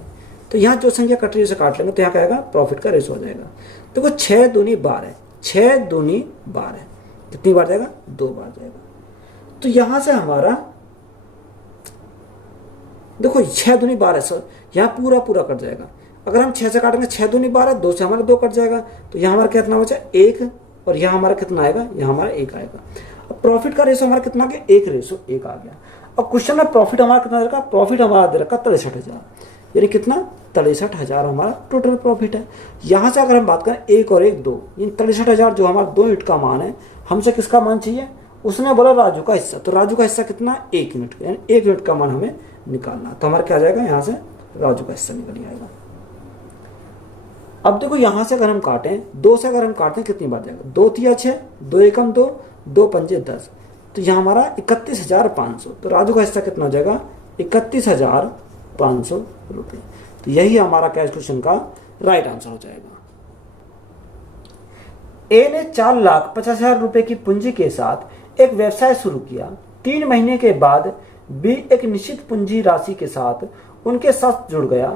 तो यहाँ जो संख्या कट रही है उसे काट लेंगे, तो यहाँ क्या आएगा, प्रॉफिट का रेशो हो जाएगा। देखो 6 दूनी 12, 6 दूनी 12 कितनी बार जाएगा, 2 बार जाएगा। तो यहाँ से हमारा देखो 6 दूनी 12, यहाँ पूरा पूरा कट जाएगा। अगर हम 6 से काटेंगे, 6 दूनी 12, 2 से हमारा 2 कट जाएगा। तो यहाँ हमारा कितना बचा, 1, और यहाँ हमारा कितना आएगा, यहाँ हमारा 1 आएगा। अब प्रॉफिट का रेशो हमारा कितना आ गया, 1 रेशो 1 आ गया। अब क्वेश्चन में प्रॉफिट हमारा कितना दे रखा, प्रॉफिट हमारा दे रखा 63,000, यानी कितना, 63,000 हमारा टोटल प्रॉफिट है। यहाँ से अगर हम बात करें 1 और 1 2, यानी 63,000 जो हमारा 2 यूनिट का मान है, हमसे किसका मान चाहिए, उसने बोला राजू का हिस्सा। तो राजू का हिस्सा कितना, 1 यूनिट का, यानी 1 यूनिट का मान हमें निकालना। तो हमारा क्या आ जाएगा, यहाँ से राजू का हिस्सा निकल जाएगा। अब देखो यहाँ से अगर हम काटें, 2 से अगर हम काटें कितनी बार जाएगा, 2 तिया 6, 2 एकम 2, 2 पंजे 10। तो यहाँ हमारा 31,500। तो राजू का हिस्सा कितना हो जाएगा, 31,500 रुपये। तो यही हमारा कैश क्वेश्चन का राइट आंसर हो जाएगा। ए ने 4,50,000 रुपए की पूंजी के साथ एक व्यवसाय शुरू किया। 3 महीने के बाद बी एक निश्चित पूंजी राशि के साथ उनके साथ जुड़ गया।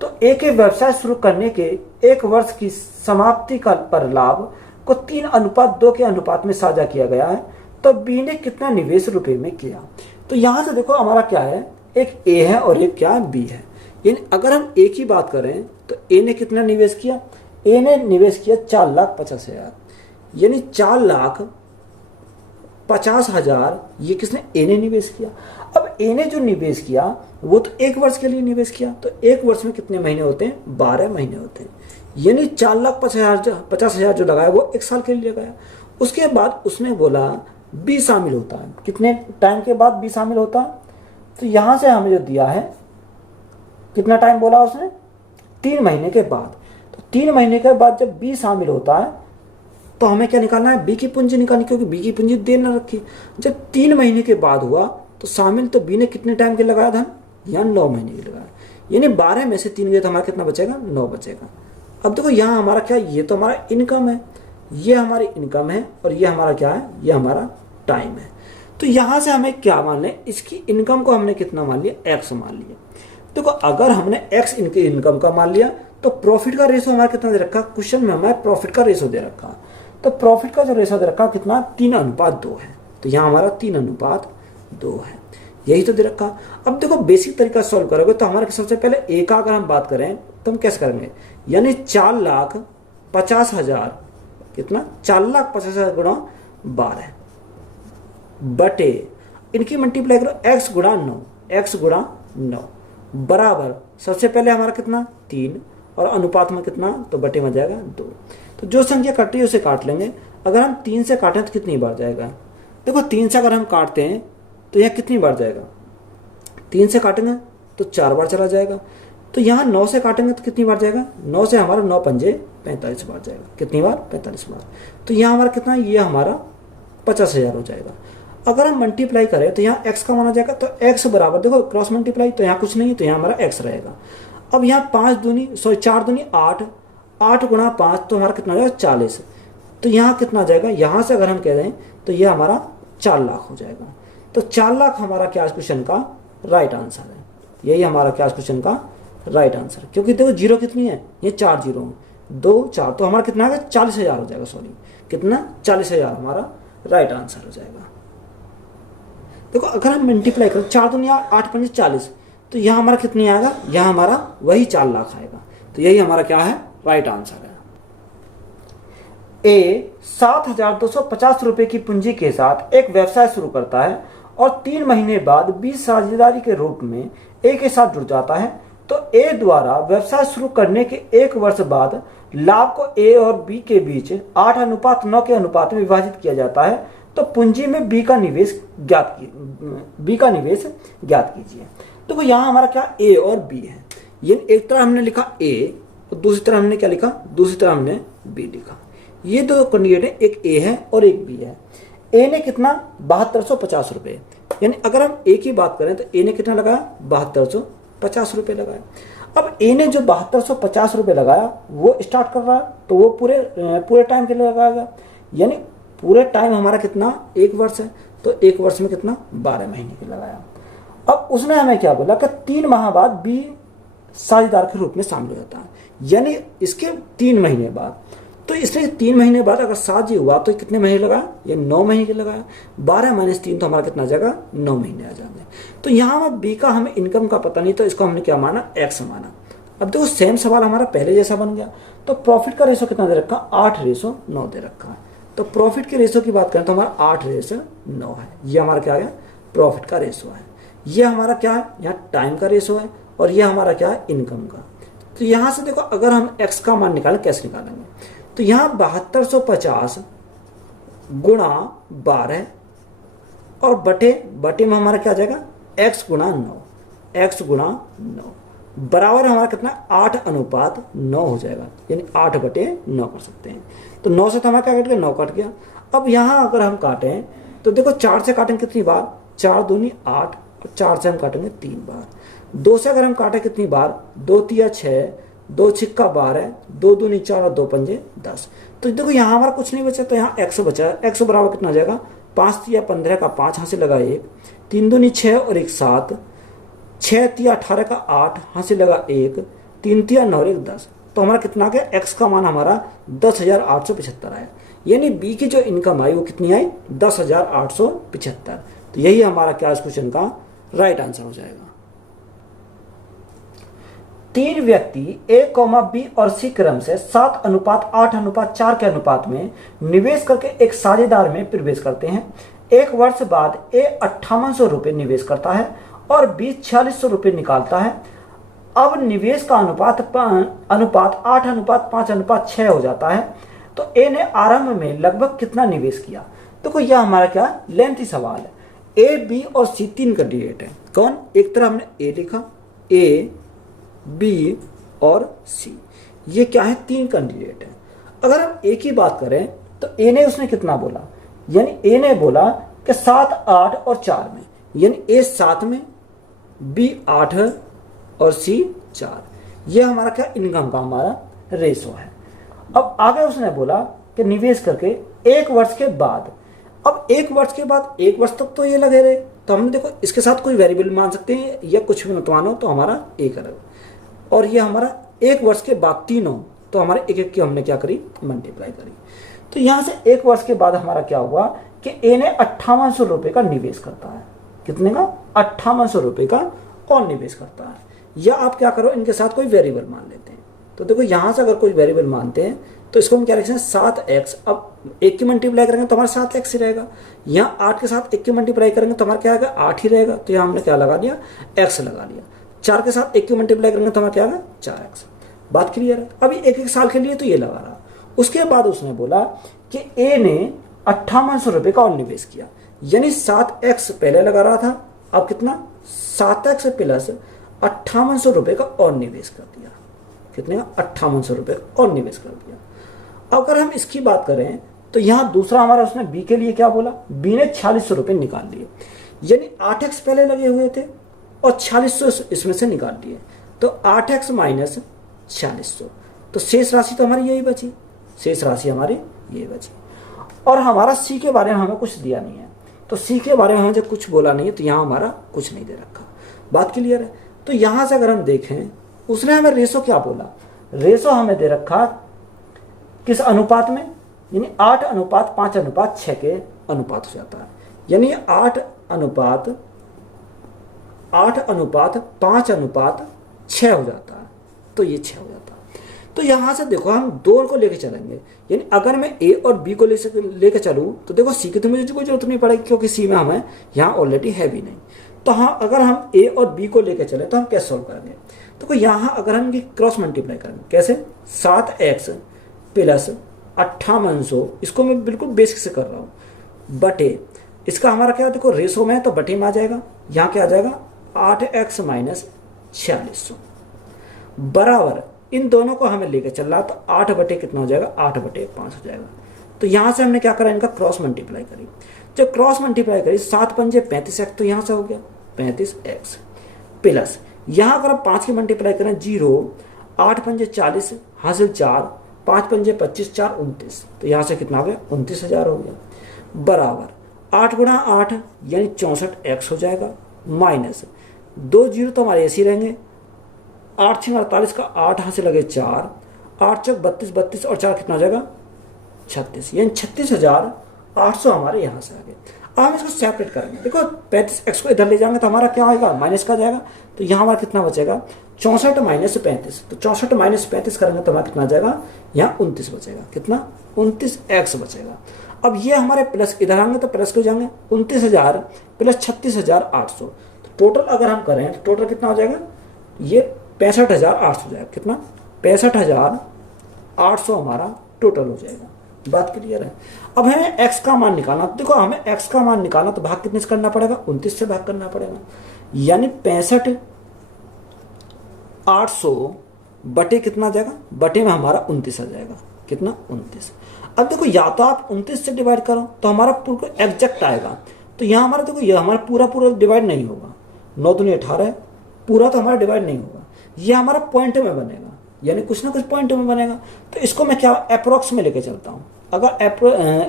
तो ए के व्यवसाय शुरू करने के 1 वर्ष की समाप्ति का पर लाभ को 3:2 के अनुपात में साझा किया गया है। तो बी ने कितना निवेश रुपए में किया। तो यहां से देखो हमारा क्या है, एक ए है और एक क्या बी है। यानी अगर हम ए की बात करें तो ए ने कितना निवेश किया, ए ने निवेश किया 4,50,000, यानी 4,50,000 ये किसने, ए ने निवेश किया। अब ए ने जो निवेश किया वो तो 1 वर्ष के लिए निवेश किया। तो 1 वर्ष में कितने महीने होते हैं, 12 महीने होते हैं। यानी 4,50,000 जो लगाया वो 1 साल के लिए लगाया। उसके बाद उसने बोला बी शामिल होता है, कितने टाइम के बाद बी शामिल होता है। तो यहां से हमें जो दिया है, कितना टाइम बोला उसने, 3 महीने के बाद। तो 3 महीने के बाद जब बी शामिल होता है तो हमें क्या निकालना है, बी की पूंजी निकालनी, क्योंकि बी की पूंजी देर न रखी। जब 3 महीने के बाद हुआ तो शामिल तो बी ने कितने टाइम के लगाया धन, यहाँ 9 महीने के लगाया। यानी 12 में से 3 गए तो हमारा कितना बचेगा, 9 बचेगा। अब देखो यहाँ हमारा क्या, ये तो हमारा इनकम है, ये हमारी इनकम है, और ये हमारा क्या है, ये हमारा टाइम है। तो यहाँ से हमें क्या मान लें, इसकी इनकम को हमने कितना मान लिया, एक्स मान लिया। देखो अगर हमने एक्स इनकी इनकम का मान लिया तो प्रॉफिट का रेशो हमारा कितना दे रखा, क्वेश्चन में हमें प्रॉफिट का रेशो दे रखा। तो प्रॉफिट का जो रेशो दे रखा कितना, 3:2 है। तो यहाँ हमारा 3:2 है, यही तो दे रखा। अब देखो बेसिक तरीका सॉल्व करोगे तो हमारे सबसे पहले ए का अगर हम बात करें तो हम कैसे करेंगे, यानी 4,50,000 कितना, 4,50,000 गुणा 12 बटे इनकी मल्टीप्लाई करो x गुणा 9, x गुणा 9 बराबर, सबसे पहले हमारा कितना 3 और अनुपात में कितना, तो बटे में जाएगा 2। तो जो संख्या कटी है उसे काट लेंगे। अगर हम 3 से काटें तो कितनी बार जाएगा, देखो 3 से अगर हम काटते हैं तो यह कितनी बार जाएगा, 3 से काटेंगे तो 4 बार चला जाएगा। तो यहाँ 9 से काटेंगे तो कितनी बार जाएगा, 9 से हमारा 9 पंजे 45 बार जाएगा। कितनी बार, 45 बार। तो यहाँ हमारा कितना, ये हमारा 50,000 हो जाएगा। अगर हम मल्टीप्लाई करें तो यहाँ x का माना जाएगा, तो x बराबर, देखो क्रॉस मल्टीप्लाई, तो यहाँ कुछ नहीं है, तो यहाँ हमारा x रहेगा। अब यहाँ 4 दूनी 8, 8 गुणा 5, तो हमारा कितना हो जाएगा, 40। तो यहाँ कितना आ जाएगा, यहाँ से अगर हम कह दें तो ये हमारा 4 लाख हो जाएगा। तो 4 लाख हमारा क्या क्वेश्चन का राइट आंसर है। यही हमारा क्या क्वेश्चन का राइट आंसर, क्योंकि देखो जीरो कितनी है, ये 4 जीरो, 2 4, तो हमारा कितना आएगा, 40,000 हो जाएगा। सॉरी, कितना, 40,000 हमारा राइट आंसर हो जाएगा। देखो अगर हम मल्टीप्लाई करें, 4 दुनिया 8 पंजे 40, तो यहाँ हमारा कितनी आएगा, यहाँ हमारा वही 4 लाख आएगा। तो यही हमारा क्या है, राइट आंसर है। ए 7,250 रुपए की पूंजी के साथ एक व्यवसाय शुरू करता है और 3 महीने बाद 20 साझेदारी के रूप में ए के साथ जुड़ जाता है। तो ए द्वारा व्यवसाय शुरू करने के 1 वर्ष बाद लाभ को ए और बी के बीच 8:9 के अनुपात में विभाजित किया जाता है। तो पूंजी में बी का निवेश ज्ञात कीजिए। तो यहाँ हमारा क्या, ए और बी है। ये एक तरह हमने लिखा ए और दूसरी तरह हमने क्या लिखा, दूसरी तरह हमने बी लिखा। ये दो कैंडिडेट है, एक ए है और एक बी है। ए ने कितना, 7250 रुपये, यानी अगर हम ए की बात करें तो ए ने कितना लगाया, 7250 रुपये लगाया। अब ए ने जो 7250 रुपये लगाया वो स्टार्ट कर रहा है, तो वो पूरे टाइम के लिए लगाएगा, यानी पूरे टाइम हमारा कितना, 1 वर्ष है, तो 1 वर्ष में कितना, 12 महीने के लगाया। अब उसने हमें क्या बोला कि 3 माह बाद बी साझेदार के रूप में शामिल हो जाता है, यानी इसके 3 महीने बाद। तो इसलिए 3 महीने बाद अगर साझी हुआ तो कितने महीने लगाया, ये 9 महीने के लगाया। 12 - 3 तो हमारा कितना आ जाएगा, 9 महीने आ जाएंगे। तो यहाँ बी का हमें इनकम का पता नहीं, तो इसको हमने क्या माना, एक्स माना। अब देखो सेम सवाल हमारा पहले जैसा बन गया। तो प्रॉफिट का रेशो कितना दे रखा, 8:9 दे रखा है। तो प्रॉफिट के रेशो की बात करें तो हमारा 8:9 है। ये हमारा क्या है, प्रॉफिट का रेशो है। ये हमारा क्या है, यहाँ टाइम का रेशो है, और ये हमारा क्या है, इनकम का। तो यहाँ से देखो अगर हम एक्स का मान निकालें, कैसे निकालेंगे, तो यहाँ 7250 गुणा 12 और बटे में हमारा क्या आ जाएगा, x गुणा 9 बराबर हमारा कितना, 8:9 हो जाएगा, यानी 8/9 कर सकते हैं। तो 9 से तो हमारा क्या कट गया, 9 कट गया। अब यहाँ अगर हम काटें तो देखो 4 से काटेंगे कितनी बार, 4 दूनी 8, और 4 से हम काटेंगे 3 बार। 2 से अगर हम काटें कितनी बार, 2 तिया 6, 2 छिक्का 12, 2 दूनी 4 और 2 पंजे 10। तो देखो यहाँ हमारा कुछ नहीं बचा, तो यहाँ x बचा। x बराबर कितना आ जाएगा, 5 तिया 15 का 5 हाथ से लगा 1, 3 दूनी 6 और 1 7, 6 तिया 18 का 8 हाथ से लगा 1, 3 तिया 9 और 1 10। तो हमारा कितना आ गया, x का मान हमारा 10,875 आया। यानी बी की जो इनकम आई वो कितनी आई, 10,875। तो यही हमारा क्या इस क्वेश्चन का राइट आंसर हो जाएगा। 3 व्यक्ति ए, बी और सी क्रम से 7:8:4 के अनुपात में निवेश करके एक साझेदार में प्रवेश करते हैं। 1 वर्ष बाद ए 5800 रुपये निवेश करता है और बी 4600 रुपये निकालता है। अब निवेश का अनुपात 8:5:6 हो जाता है। तो ए ने आरंभ में लगभग कितना निवेश किया। देखो यह हमारा क्या लेंथी सवाल है। ए, बी और सी 3 कैंडिडेट है। कौन, एक तरह हमने ए लिखा, ए, बी और सी, ये क्या है, 3 कैंडिडेट है। अगर हम ए की बात करें तो ए ने उसने कितना बोला, यानी ए ने बोला कि 7, 8 और 4 में, यानी ए 7 में, बी 8 और सी 4। ये हमारा क्या, इनकम का हमारा रेशो है। अब आगे उसने बोला कि निवेश करके 1 वर्ष के बाद। अब 1 वर्ष के बाद, 1 वर्ष तक तो ये लगे रहे, तो हमने देखो इसके साथ कोई वेरिएबल मान सकते हैं या कुछ भी मत मानो, तो हमारा एक अलग। और ये हमारा 1 वर्ष के बाद तीनों, तो हमारे एक की हमने क्या करी, मल्टीप्लाई करी। तो यहाँ से 1 वर्ष के बाद हमारा क्या हुआ कि ए ने 5800 रुपये का निवेश करता है। कितने का, 5800 रुपये का और निवेश करता है। या आप क्या करो, इनके साथ कोई वेरिएबल मान लेते हैं। तो देखो यहाँ से अगर कोई वेरिएबल मानते हैं तो इसको हम क्या लिखते हैं, 7x। अब 1 की मल्टीप्लाई करेंगे तो हमारा 7x ही रहेगा। यहाँ 8 के साथ 1 की मल्टीप्लाई करेंगे तो हमारा क्या आएगा, 8 ही रहेगा। तो यहाँ हमने क्या लगा दिया, x लगा लिया। 4 के साथ 1 की मल्टीप्लाई करेंगे तो हमारा क्या आएगा, 4x। बात क्लियर है। अभी 1 साल के लिए तो ये लगा रहा। उसके बाद उसने बोला कि ए ने 5800 रुपये का और निवेश किया, यानी 7x पहले लगा रहा था, अब कितना, 7x प्लस ₹5800 का और निवेश कर दिया। कितने का? ₹5800 का और निवेश कर दिया। अगर हम इसकी बात करें तो यहाँ दूसरा हमारा उसने बी के लिए क्या बोला, बी ने ₹4600 निकाल लिए, यानी 8x पहले लगे हुए थे और 4600 इसमें से निकाल दिए, तो 8x माइनस 4600, तो शेष राशि तो हमारी यही बची, शेष राशि हमारी यही बची। और हमारा सी के बारे में हमें कुछ दिया नहीं है, तो सी के बारे में हमें जब कुछ बोला नहीं है तो यहाँ हमारा कुछ नहीं दे रखा। बात क्लियर है? तो यहाँ से अगर हम देखें, उसने हमें रेशो क्या बोला, रेशो हमें दे रखा किस अनुपात में, यानी 8:5:6 के अनुपात हो जाता है, यानी 8:5:6 हो जाता है, तो ये 6 हो जाता है। तो यहाँ से देखो हम 2 को लेके चलेंगे, यानी अगर मैं ए और बी को लेके चलूँ तो देखो सी की तो मुझे कोई जरूरत नहीं पड़ेगी, क्योंकि सी में हमें यहाँ ऑलरेडी है भी नहीं। तो हाँ, अगर हम ए और बी को लेके चले तो हम कैसे सॉल्व करेंगे? देखो यहाँ अगर हम क्रॉस मल्टीप्लाई करेंगे, कैसे? 7x प्लस 5800, इसको मैं बिल्कुल बेसिक से कर रहा हूँ, बटे इसका हमारा क्या, देखो रेशो में है तो बटे में आ जाएगा, यहाँ क्या आ जाएगा 8x माइनस 4600 बराबर, इन दोनों को हमें लेकर चल रहा, तो 8 बटे कितना हो जाएगा, 8/5 हो जाएगा। तो यहाँ से हमने क्या करा, इनका क्रॉस मल्टीप्लाई करी, जब क्रॉस मल्टीप्लाई करी 7 पंजे 35x, तो यहाँ से हो गया 35x प्लस यहाँ अगर आप 5 की मल्टीप्लाई करें 0, 8 पंजे 40, हासिल 4, 5 पंजे 25, 4 29, तो यहाँ से कितना हो गया 29,000 हो गया, बराबर 8 गुणा 8 यानी 64x हो जाएगा, माइनस 2 जीरो तो हमारे ऐसे ही रहेंगे, 8 6 48 का 8 यहाँ से लगे 4, 8 चौक 32, 32 और 4 कितना हो जाएगा 36, यानी 36,800 हमारे यहाँ से आ गए। अब हम इसको सेपरेट करेंगे, देखो 35x को इधर ले जाएंगे तो हमारा क्या आएगा, माइनस का जाएगा, तो यहाँ हमारा कितना बचेगा 64 माइनस 35, तो 64 माइनस 35 करेंगे तो हमारा कितना जाएगा, यहाँ 29 बचेगा, कितना 29x बचेगा। अब ये हमारे प्लस इधर आएंगे तो प्लस को जाएंगे, 29,000 प्लस 36,800, तो टोटल अगर हम करें तो टोटल कितना हो जाएगा, ये 65,800 हो जाएगा, कितना 65,800 हमारा टोटल हो जाएगा। बात क्लियर है? अब हमें x का मान निकालना, तो देखो हमें x का मान निकालना तो भाग कितने से करना पड़ेगा, 29 से भाग करना पड़ेगा, यानी 65,800 बटे कितना जाएगा, बटे में हमारा 29 आ जाएगा, कितना 29। अब देखो या तो आप 29 से डिवाइड करो तो हमारा पूरा एग्जैक्ट आएगा, तो यहाँ हमारा देखो ये हमारा पूरा डिवाइड नहीं होगा, 9 दूनी 18 पूरा तो हमारा डिवाइड नहीं होगा, ये हमारा पॉइंट में बनेगा, यानी कुछ ना कुछ पॉइंट में बनेगा। तो इसको मैं क्या अप्रोक्स में लेके चलता हूँ, अगर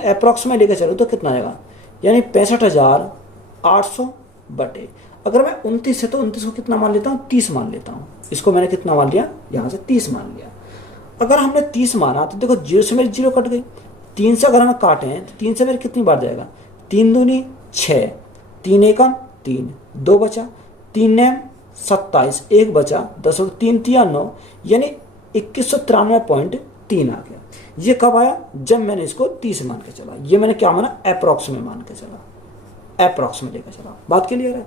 अप्रोक्स में लेके चलूँ तो कितना आएगा, यानी 65,800 बटे, अगर मैं 29 है तो 29 को कितना मान लेता हूँ, 30 मान लेता हूँ, इसको मैंने कितना मान लिया, यहाँ से 30 मान लिया। अगर हमने 30 माना तो देखो 0 से मेरी 0 कट गई, 3 से अगर हमें काटें तो 3 से मेरे कितनी बार जाएगा, 3 दूनी 6, 3 एकम 3, 2 बचा, 3 नेम 27, 1 बचा, 10 3 3 9, यानी 2193.3 आ गया। ये कब आया, जब मैंने इसको 30 मान के चला, ये मैंने क्या माना, अप्रोक्स में मान के चला, अप्रोक्स में लेकर चला। बात क्लियर है?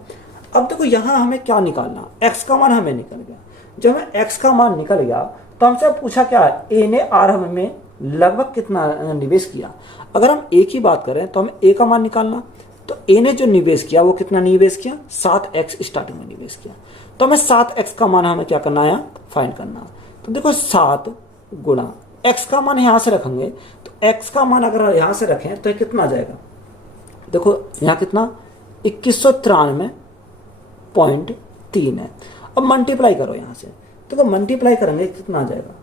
अब देखो यहाँ हमें क्या निकालना, x का मान हमें निकल गया, जब हमें x का मान निकल गया तो हमसे पूछा क्या है, a ने आरंभ में लगभग कितना निवेश किया। अगर हम a की बात करें तो हमें a का मान निकालना, तो a ने जो निवेश किया वो कितना निवेश किया, 7x स्टार्टिंग में निवेश किया, तो हमें 7x का मान हमें क्या करना है, फाइंड करना। तो देखो 7 गुणा x का मान यहाँ से रखेंगे, तो x का मान अगर यहाँ से रखें तो कितना आ जाएगा, देखो यहाँ कितना 2193.3 है। अब मल्टीप्लाई करो यहाँ से, देखो मल्टीप्लाई करेंगे कितना आ जाएगा,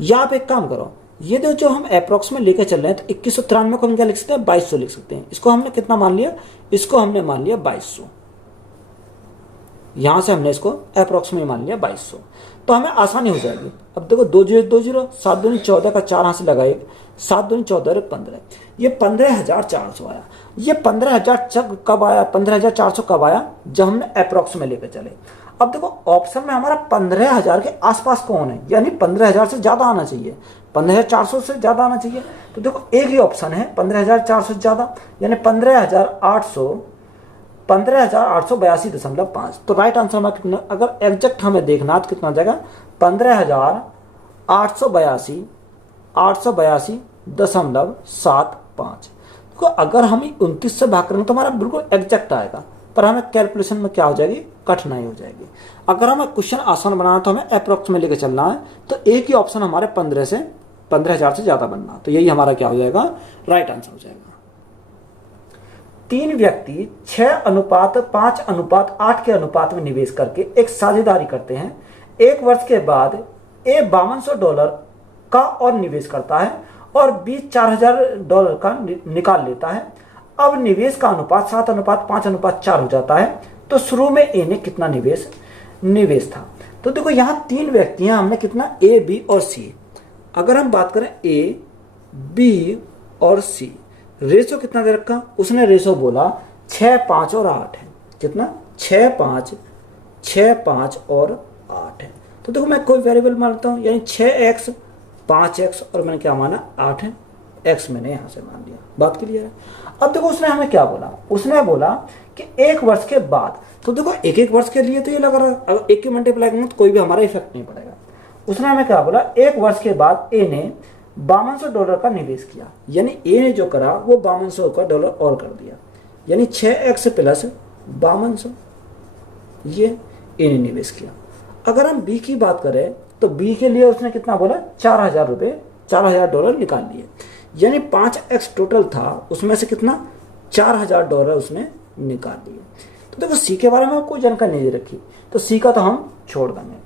या आप एक काम करो, ये जो हम अप्रोक्स में लेकर चल रहे हैं तो 2193 को हम क्या लिख सकते हैं, 2200 लिख सकते हैं। इसको हमने कितना मान लिया, इसको हमने मान लिया 2200, यहां से हमने इसको अप्रोक्स में मान लिया 2200, तो हमें आसानी हो जाएगी। अब देखो 2 0 2 0, 7 दूनी 14 का 4 हाथ से लगा 1, 7 दूनी 14 15, ये 15,400 आया। ये 15,000 कब आया, 15,400 कब आया, जब हमने अप्रोक्स में लेकर चले। अब देखो ऑप्शन में हमारा 15,000 के आसपास कौन है, यानी 15,000 से ज्यादा आना चाहिए, 15,400 से ज्यादा आना चाहिए। तो देखो एक ही ऑप्शन है 15,400 से ज्यादा, यानी 15,882.5। तो राइट आंसर हमारा कितना, अगर एग्जैक्ट हमें देखना तो कितना हो जाएगा, 15,882.75। तो अगर हम 29 से भाग करेंगे तो हमारा बिल्कुल एग्जैक्ट आएगा। पर हमें कैलकुलेशन में क्या हो जाएगी, कठिनाई हो जाएगी। अगर हमें क्वेश्चन आसान बनाना है तो हमें अप्रोक्स में लेके चलना है, तो एक ही ऑप्शन हमारे 15,000 से ज्यादा बनना, तो यही हमारा क्या हो जाएगा, राइट आंसर हो जाएगा। 3 व्यक्ति 6:5:8 के अनुपात में निवेश करके एक साझेदारी करते हैं। 1 वर्ष के बाद ए $5200 का और निवेश करता है और बी $4000 का निकाल लेता है। अब निवेश का अनुपात 7:5:4 हो जाता है, तो शुरू में ए ने कितना निवेश था। तो देखो यहाँ 3 व्यक्ति हैं, हमने कितना, ए, बी और सी। अगर हम बात करें ए, बी और सी, रेशो कितना दे रखा, उसने रेशो बोला 6, 5 और 8 है। कितना, 6, 5 और 8 है। तो देखो मैं कोई वेरिएबल मानता हूँ, यानी 6x 5x और मैंने क्या माना, 8 है, x मैंने यहां से मान लिया। बात क्लियर है। अब देखो उसने हमें क्या बोला, उसने बोला कि 1 वर्ष के बाद, तो देखो एक वर्ष के लिए तो ये लग रहा है, अगर 1 के मल्टीप्लाई करूँ तो कोई भी हमारा इफेक्ट नहीं पड़ेगा। उसने हमें क्या बोला, 1 वर्ष के बाद ए ने $5200 का निवेश किया, यानी ए ने जो करा वो $5200 और कर दिया, यानी 6x प्लस 5200, ये ए ने निवेश किया। अगर हम बी की बात करें तो बी के लिए उसने कितना बोला, $4000 निकाल लिए, यानी 5x टोटल था, उसमें से कितना, $4000 उसने निकाल लिए। तो देखो सी के बारे में कोई जानकारी नहीं दे रखी, तो सी का तो हम छोड़ देंगे।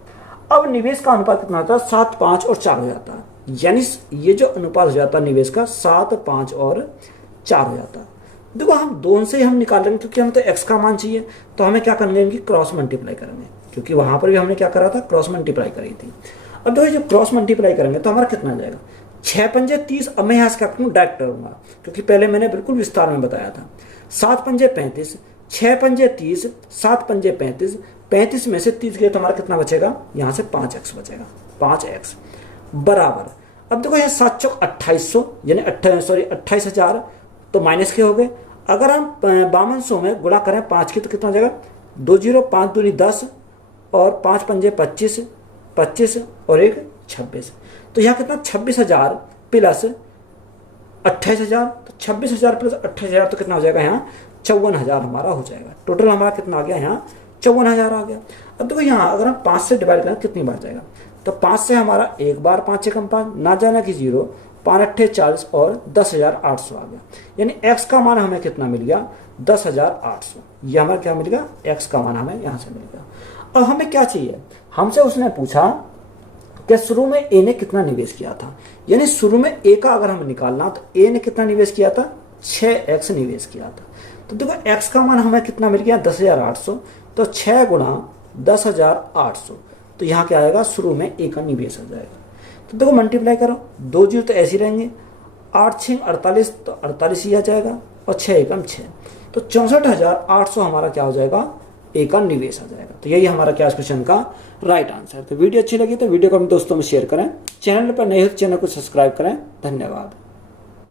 अब निवेश का अनुपात कितना होता है, 7, 5 और 4 हो जाता है, यानी ये जो अनुपात हो जाता है निवेश का 7, 5 और 4 हो जाता है। देखो हम दोनों से ही हम निकाल लेंगे, क्योंकि हमें तो x का मान चाहिए, तो हमें क्या करेंगे, इनकी क्रॉस मल्टीप्लाई करेंगे, क्योंकि वहां पर भी हमने क्या करा था, क्रॉस मल्टीप्लाई करी थी। अब देखो जब क्रॉस मल्टीप्लाई करेंगे तो हमारा कितना आ जाएगा, 6 पंजे 30। अब मैं यहाँ से क्या करूँ, डायरेक्ट करूंगा, क्योंकि पहले मैंने बिल्कुल विस्तार में बताया था। 7 पंजे 35, 6 पंजे 30, 7 पंजे 35, 35 में से 30 गए तो हमारा कितना बचेगा, यहाँ से 5x बचेगा, 5x बराबर। अब देखो यहाँ 7 चौक 2800, यानी 28,000, तो माइनस के हो गए। अगर हम 5200 में गुणा करें 5 की तो कितना हो जाएगा, 2 0, 5 दूनी 10 और 5 पंजे 25, 25 और 1 26, तो यहाँ कितना, 26,000 प्लस 28,000, तो 26,000 प्लस 28,000 तो कितना हो जाएगा, यहाँ 54,000 हमारा हो जाएगा। टोटल हमारा कितना आ गया, यहाँ 54,000 आ गया। अब देखो यहाँ अगर हम 5 से डिवाइड करें कितनी बार जाएगा, तो 5 से हमारा एक बार, 5 एकम 5, ना जाना कि 0, 5 8 40 और 10,800 आ गया, यानी x का मान हमें कितना मिल गया, 10,800। ये हमारा क्या मिल गया, x का मान हमें यहाँ से मिल गया। अब हमें क्या चाहिए, हमसे उसने पूछा कि शुरू में ए ने कितना निवेश किया था, यानी शुरू में ए का अगर हमें निकालना तो ए ने कितना निवेश किया था, 6x निवेश किया था। तो देखो x का मान हमें कितना मिल गया, 10,800, तो 6 गुणा 10,800, तो यहाँ क्या आएगा, शुरू में ए का निवेश हो जाएगा। तो देखो मल्टीप्लाई करो, 2 जीरो तो ऐसे ही रहेंगे, 8 6 48, तो 48 ही आ जाएगा, और 6 एकम 6, तो 64,800 हमारा क्या हो जाएगा, ए का निवेश आ जाएगा। तो यही हमारा क्या क्वेश्चन का राइट आंसर। तो वीडियो अच्छी लगी तो वीडियो को अपने दोस्तों में शेयर करें, चैनल पर नए हो तो चैनल को सब्सक्राइब करें। धन्यवाद।